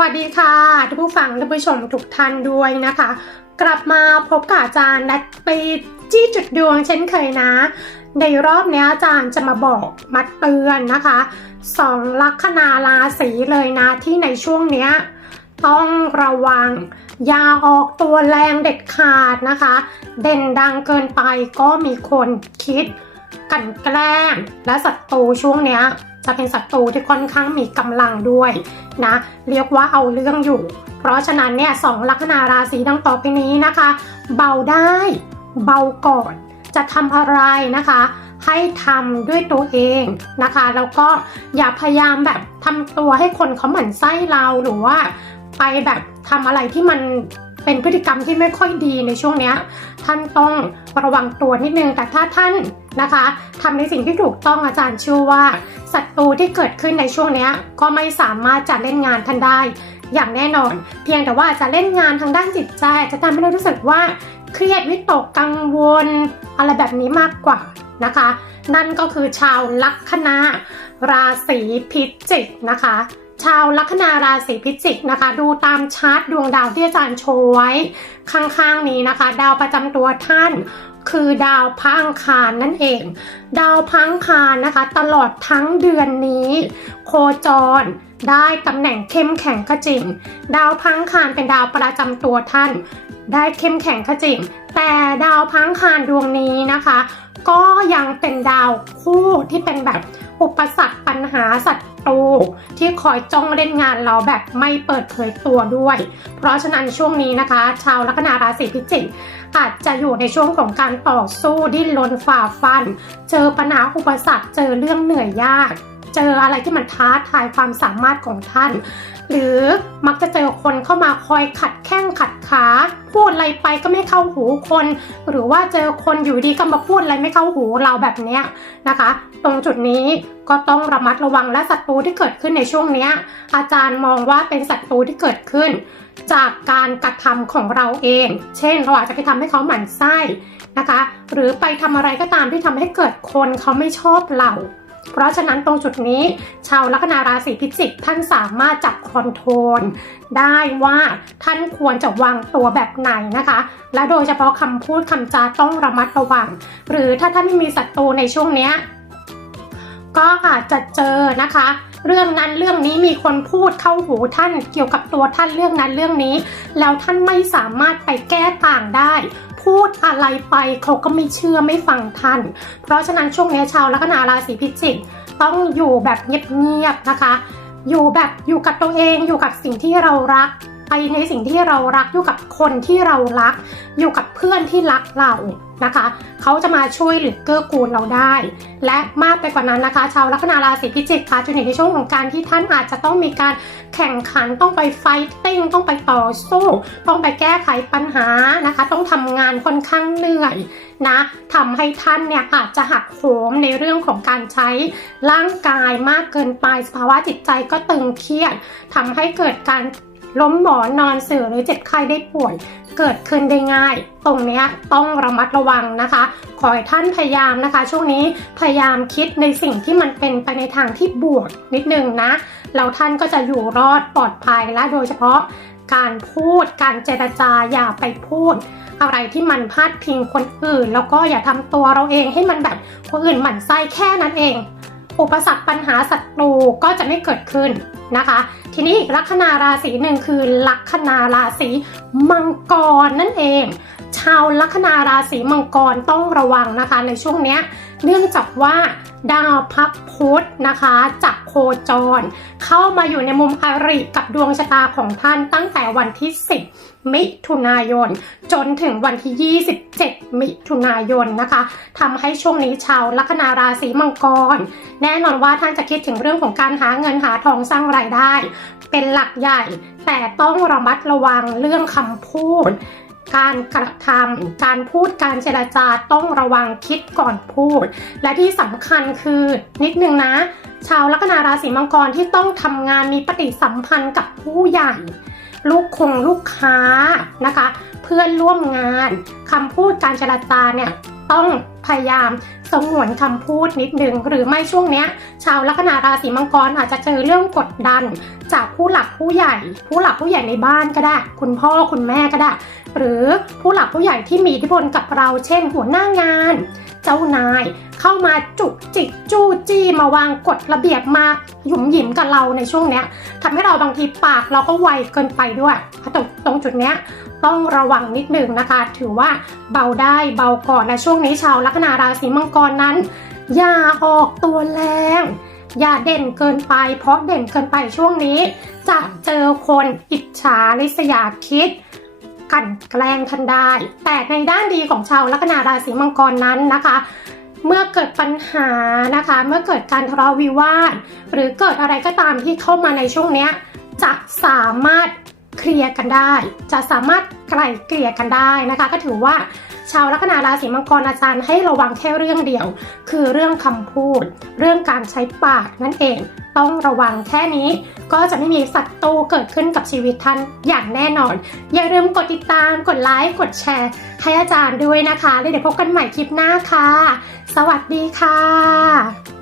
วัสดีค่ะท่านผู้ฟังท่านผู้ชมทุกท่านด้วยนะคะ กลับมาพบกับอาจารย์นัดไปจี้จุดดวงเช่นเคยนะ ในรอบนี้อาจารย์จะมาบอกมาเตือนนะคะสองลัคนาราศีเลยนะที่ในช่วงเนี้ยต้องระวังอย่าออกตัวแรงเด็ดขาดนะคะ เด่นดังเกินไปก็มีคนคิดกันแกล้งและศัตรูช่วงเนี้ย จะเป็นศัตรูที่ค่อนข้างมีกำลังด้วยนะเรียกว่าเอาเรื่องอยู่ เพราะฉะนั้นเนี่ยสองลัคนาราศีดังต่อไปนี้นะคะ เบาได้ เบาก่อนจะทำอะไรนะคะ ให้ทำด้วยตัวเองนะคะแล้วก็อย่าพยายามแบบทำตัวให้คนเขาหมั่นไส้เราหรือว่าไปแบบทำอะไรที่มัน เป็นพฤติกรรมที่ไม่ค่อยดีในช่วงเนี้ยท่านต้องระวังตัวนิดนึง แต่ถ้าท่านนะคะทำในสิ่งที่ถูกต้องอาจารย์เชื่อว่าศัตรูที่เกิดขึ้นในช่วงเนี้ยก็ไม่สามารถจะเล่นงานท่านได้อย่างแน่นอน เพียงแต่ว่าจะเล่นงานทางด้านจิตใจ จะทำให้เรารู้สึกว่าเครียดวิตกกังวล อะไรแบบนี้มากกว่านะคะ นั่นก็คือชาวลัคนาราศีพิจิกนะคะ ชาวลัคนาราศีพิจิกนะคะ ดูตามชาร์ตดวงดาวที่อาจารย์โชว์ไว้ข้างๆนี้นะคะ ดาวประจำตัวท่านคือดาวพังคารนั่นเอง ดาวพังคารนะคะ ตลอดทั้งเดือนนี้ โคจรได้ตำแหน่งเข้มแข็งก็จริง ดาวพังคารเป็นดาวประจำตัวท่าน ได้เข้มแข็งก็จริง แต่ดาวพังคารดวงนี้นะคะ ก็ยังเป็นดาวคู่ที่เป็นแบบอุปสรรคปัญหาศัต รูที่คอยจ้องเล่นงานเราแบบไม่เปิดเผยตัวด้วย เพราะฉะนั้นช่วงนี้นะคะ ชาวลัคนาราศีพิจิกอาจจะอยู่ในช่วงของการต่อสู้ดิ้นรนฝ่าฟัน เจอปัญหาอุปสรรคเจอเรื่องเหนื่อยยาก เจออะไรที่มันท้าทายความสามารถของท่าน หรือมักจะเจอคนเข้ามาคอยขัดแข้งขัดขา พูดอะไรไปก็ไม่เข้าหูคน หรือว่าเจอคนอยู่ดีก็มาพูดอะไรไม่เข้าหูเราแบบเนี้ยนะคะ ตรงจุดนี้ก็ต้องระมัดระวังและศัตรูที่เกิดขึ้นในช่วงเนี้ยอาจารย์มองว่าเป็นศัตรูที่เกิดขึ้น จากการกระทำของเราเอง เช่นเราอาจจะไปทำให้เขาหมั่นไส้นะคะ หรือไปทำอะไรก็ตามที่ทำให้เกิดคนเขาไม่ชอบเรา เพราะฉะนั้นตรงจุดนี้ ชาวลัคนาราศีพิจิกท่านสามารถจับคอนโทรลได้ว่าท่านควรจะวางตัวแบบไหนนะคะ และโดยเฉพาะคำพูดคำจาต้องระมัดระวัง หรือถ้าท่านไม่มีศัตรูในช่วงนี้ก็อาจจะเจอนะคะเรื่องนั้นเรื่องนี้มีคนพูดเข้าหูท่านเกี่ยวกับตัวท่านเรื่องนั้นเรื่องนี้ แล้วท่านไม่สามารถไปแก้ต่างได้ พูดอะไรไปเขาก็ไม่เชื่อไม่ฟังท่าน เพราะฉะนั้นช่วงนี้ชาวลัคนาราศีพิจิกต้องอยู่แบบเงียบๆนะคะ อยู่แบบอยู่กับตัวเองอยู่กับสิ่งที่เรารัก ไปในสิ่งที่เรารักอยู่กับคนที่เรารัก อยู่กับเพื่อนที่รักเรา นะคะ เขาจะมาช่วยหรือเกื้อกูลเราได้ และมากไปกว่านั้นนะคะ ชาวลัคนาราศีพิจิกค่ะจะอยู่ในช่วงของการที่ท่านอาจจะต้องมีการแข่งขันต้องไปไฟติ้งต้องไปต่อสู้ ต้องไปแก้ไขปัญหานะคะ ต้องทำงานค่อนข้างเหนื่อยนะทำให้ท่านเนี่ยอาจจะหักโหมในเรื่องของการใช้ร่างกายมากเกินไปสภาวะจิตใจก็ตึงเครียดทำให้เกิดการ ล้มหมอนนอนเสื่อหรือเจ็บไข้ได้ป่วย เกิดขึ้นได้ง่าย ตรงนี้ต้องระมัดระวังนะคะ ขอให้ท่านพยายามนะคะ ช่วงนี้พยายามคิดในสิ่งที่มันเป็นไปในทางที่บวกนิดนึงนะแล้วท่านก็จะอยู่รอดปลอดภัยและโดยเฉพาะการพูดการเจรจาอย่าไปพูด อะไรที่มันพาดพิงคนอื่น แล้วก็อย่าทำตัวเราเองให้มันแบบคนอื่นหมั่นไส้แค่นั้นเอง อุปสรรคปัญหาศัตรูก็จะไม่เกิดขึ้น นะคะ ทีนี้อีกลัคนาราศีหนึ่งคือลัคนาราศีมังกรนั่นเอง ชาวลัคนาราศีมังกรต้องระวังนะคะในช่วงเนี้ย เนื่องจากว่าดาวพักพุธนะคะจากโคจร เข้ามาอยู่ในมุมอริกับดวงชะตาของท่านตั้งแต่วันที่ 10 มิถุนายน จนถึงวันที่ 27 มิถุนายนนะคะทำให้ช่วงนี้ชาวลัคนาราศีมังกร แน่นอนว่าท่านจะคิดถึงเรื่องของการหาเงินหาทองสร้างรายได้ เป็นหลักใหญ่ แต่ต้องระมัดระวังเรื่องคำพูด การกระทำการพูดการเจรจาต้องระวังคิดก่อนพูด และที่สำคัญคือนิดนึงนะ ชาวลัคนาราศีมังกรที่ต้องทำงานมีปฏิสัมพันธ์กับผู้ใหญ่ ลูกคงลูกค้านะคะ เพื่อนร่วมงานคำพูดการเจรจาเนี่ยต้อง พยายามสงวนคำพูดนิดนึง หรือไม่ช่วงเนี้ย ชาวลัคนาราศีมังกรอาจจะเจอเรื่องกดดัน จากผู้หลักผู้ใหญ่ ผู้หลักผู้ใหญ่ในบ้านก็ได้ คุณพ่อคุณแม่ก็ได้ หรือผู้หลักผู้ใหญ่ที่มีอิทธิพลกับเรา เช่นหัวหน้างาน จ้านาย เข้ามาจุกจิกจู้จี้มาวางกฎระเบียบมาหยุมหยิมกับเราในช่วงเนี้ยทำให้เราบางทีปากเราก็ไวเกินไปด้วยตรงตรงจุดเนี้ยต้องระวังนิดนึงนะคะ ถือว่าเบาได้เบาก่อนนะช่วงนี้ชาวลัคนาราศีมังกรนั้น อย่าออกตัวแรงอย่าเด่นเกินไป เพราะเด่นเกินไปช่วงนี้ จะเจอคนอิจฉาริษยาคิด กันแกล้งทันได้ แต่ในด้านดีของชาวลัคนาราศีมังกรนั้นนะคะเมื่อเกิดปัญหานะคะ เมื่อเกิดการทะเลาะวิวาท หรือเกิดอะไรก็ตามที่เข้ามาในช่วงนี้จะสามารถเคลียร์กันได้ จะสามารถไกล่เกลี่ยกันได้นะคะ ก็ถือว่าชาวลัคนาราศีมังกรอาจารย์ให้ระวังแค่เรื่องเดียว คือเรื่องคำพูด เรื่องการใช้ปากนั่นเอง ต้องระวังแค่นี้ ก็จะไม่มีศัตรูเกิดขึ้นกับชีวิตท่านอย่างแน่นอน อย่าลืมกดติดตามกดไลค์กดแชร์ให้อาจารย์ด้วยนะคะแล้วเดี๋ยวพบกันใหม่คลิปหน้าค่ะ สวัสดีค่ะ